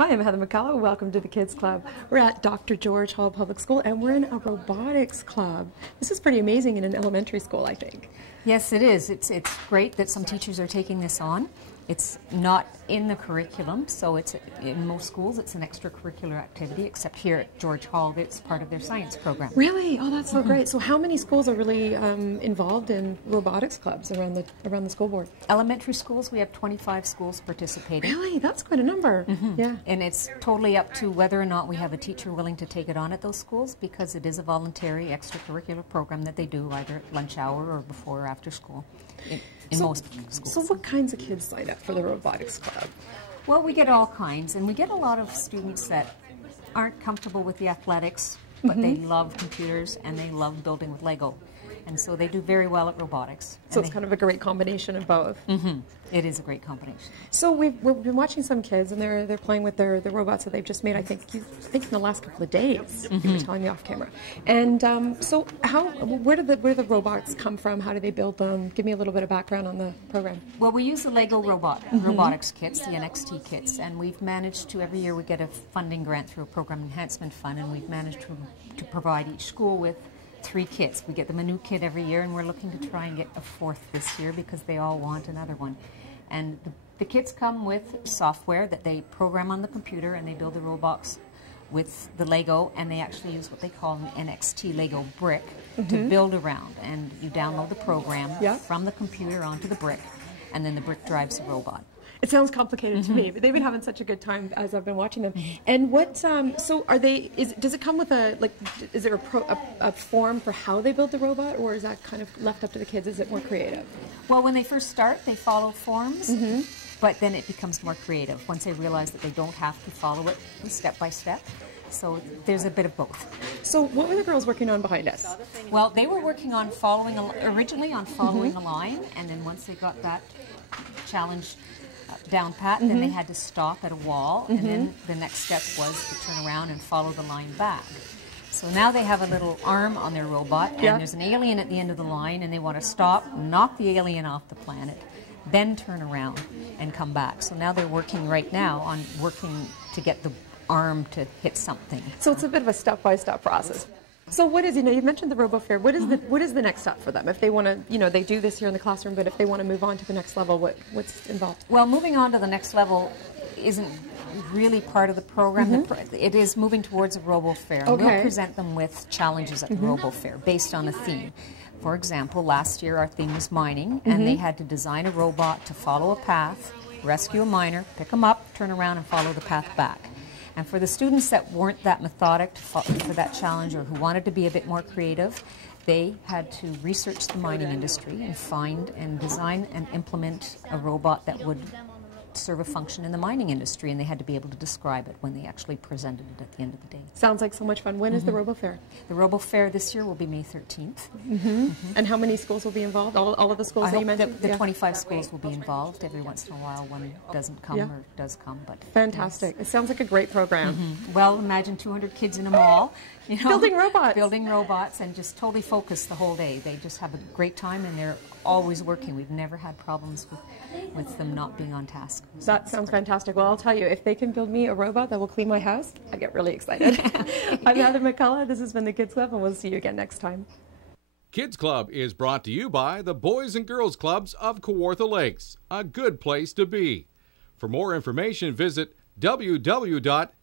Hi, I'm Heather McCullough. Welcome to the Kids Club. We're at Dr. George Hall Public School, and we're in a robotics club. This is pretty amazing in an elementary school, I think. Yes, it is. It's great that some teachers are taking this on. It's not in the curriculum, so it's in most schools it's an extracurricular activity, except here at George Hall it's part of their science program. Really? Oh, that's so great. So how many schools are really involved in robotics clubs around the school board? Elementary schools, we have 25 schools participating. Really? That's quite a number. Yeah. And it's totally up to whether or not we have a teacher willing to take it on at those schools, because it is a voluntary extracurricular program that they do either at lunch hour or before or after school in most schools. So what kinds of kids sign up for the robotics club? Well, we get all kinds, and we get a lot of students that aren't comfortable with the athletics, but they love computers and they love building with Lego. And so they do very well at robotics. So it's kind of a great combination of both. It is a great combination. So we've been watching some kids, and they're playing with the robots that they've just made. I think in the last couple of days. You were telling me off camera. And so where do the robots come from? How do they build them? Give me a little bit of background on the program. Well, we use the Lego robotics kits, the NXT kits, and we've managed to every year we get a funding grant through a program enhancement fund, and we've managed to provide each school with 3 kits. We get them a new kit every year, and we're looking to try and get a 4th this year because they all want another one. And the kits come with software that they program on the computer, and they build the robots with the Lego, and they actually use what they call an NXT Lego brick to build around. And you download the program from the computer onto the brick, and then the brick drives the robot. It sounds complicated to me, but they've been having such a good time as I've been watching them. And what? So are they? Does it come with is there a form for how they build the robot, or is that kind of left up to the kids? Is it more creative? Well, when they first start, they follow forms, but then it becomes more creative once they realize that they don't have to follow it step by step. So there's a bit of both. So what were the girls working on behind us? Well, they were working on originally on following a line, and then once they got that challenge down pat, then they had to stop at a wall, and then the next step was to turn around and follow the line back. So now they have a little arm on their robot, and there's an alien at the end of the line, and they want to stop, knock the alien off the planet, then turn around and come back. So now they're working right now on working to get the arm to hit something. So it's a bit of a step-by-step process. So what is, you mentioned the RoboFair. What is the next step for them? If they want to, they do this here in the classroom, but if they want to move on to the next level, what's involved? Well, moving on to the next level isn't really part of the program. It is moving towards a RoboFair. And we'll present them with challenges at the RoboFair based on a theme. For example, last year our theme was mining, and they had to design a robot to follow a path, rescue a miner, pick them up, turn around and follow the path back. And for the students that weren't that methodic for that challenge, or who wanted to be a bit more creative, they had to research the mining industry and find and design and implement a robot that would serve a function in the mining industry, and they had to be able to describe it when they actually presented it at the end of the day. Sounds like so much fun. When is the RoboFair? The RoboFair this year will be May 13th. And how many schools will be involved? All of the schools that you mentioned? The 25 schools will be involved. Every once in a while one doesn't come or does come. But fantastic. It sounds like a great program. Well, imagine 200 kids in a mall. Building robots. Building robots, and just totally focused the whole day. They just have a great time, and they're always working. We've never had problems with them not being on task. That sounds fantastic. Well, I'll tell you, if they can build me a robot that will clean my house, I get really excited. I'm Heather McCullough. This has been the Kids Club, and we'll see you again next time. Kids Club is brought to you by the Boys and Girls Clubs of Kawartha Lakes, a good place to be. For more information, visit www.bgckl.com.